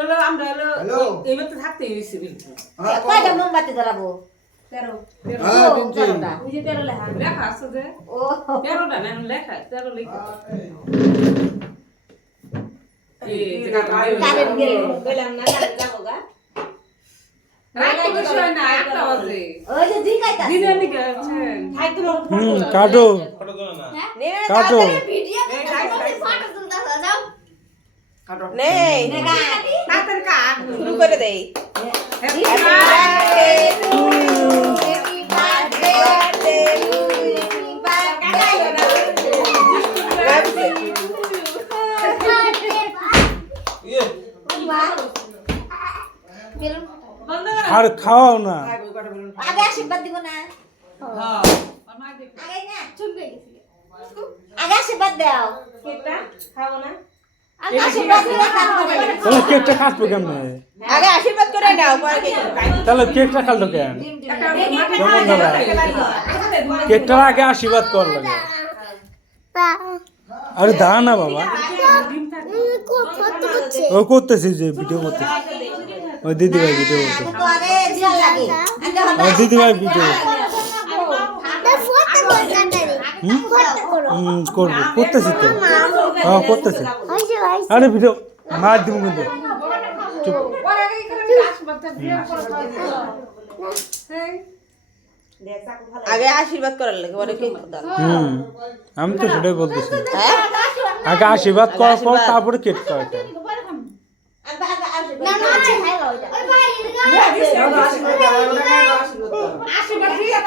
হলো আমরা হলো এইবার তো থাকতেই হয়েছে কিন্তু কয়টা মোমবাতি ধরাবো 13 হ্যাঁ দিনছি ওই যে 13 লেখা লেখা আছে যে ও 13টা না লেখা 13 লেখা এই যে কারেন্ট গেল বললাম না কারেন্ট যাবো গা রাত বিষয় না 8টা বাজে ওই যে জিকাইতা দিনের দিকে আছেন ভাই তোমার কাটো নেমে কাটো ভিডিও ফটো তুলতা যাও কাটো নেই তাড়াতাড়ি কাট শুরু করে দেই হ্যাপি আর খাওয়াও না আগে আশীর্বাদ দিব না হ্যাঁ আগে না চুপে গেছি আগে আশীর্বাদ দাও কেকটা খাবো না আগে আশীর্বাদ দিলে তারপরে তাহলে কেকটা কাটবে কেমনে আগে আশীর্বাদ করে নাও পরে কেক তাহলে কেকটা কাটলো কেন কেমন দাদা কেকটার আগে আশীর্বাদ কর লাগে আরে দাঁড়া না বাবা ও করতেছি যে ভিডিও করতেছি ওই দিদি ভাই ভিডিও করতেছে করে দিল লাগে আগে ওই দিদি ভাই ভিডিও করবো করতেছি তো হ্যাঁ করতেছি আরে ভিডিও মার দিব কিন্তু চুপ আগে আশীর্বাদ করার লাগে পরে কেক দাও আমি তো সেটাই বলতেছি হ্যাঁ আগে আশীর্বাদ করার পর তারপরে কেক কাটা না না খাই লও এটা ওই ভাই আশীর্বাদ দিয়ে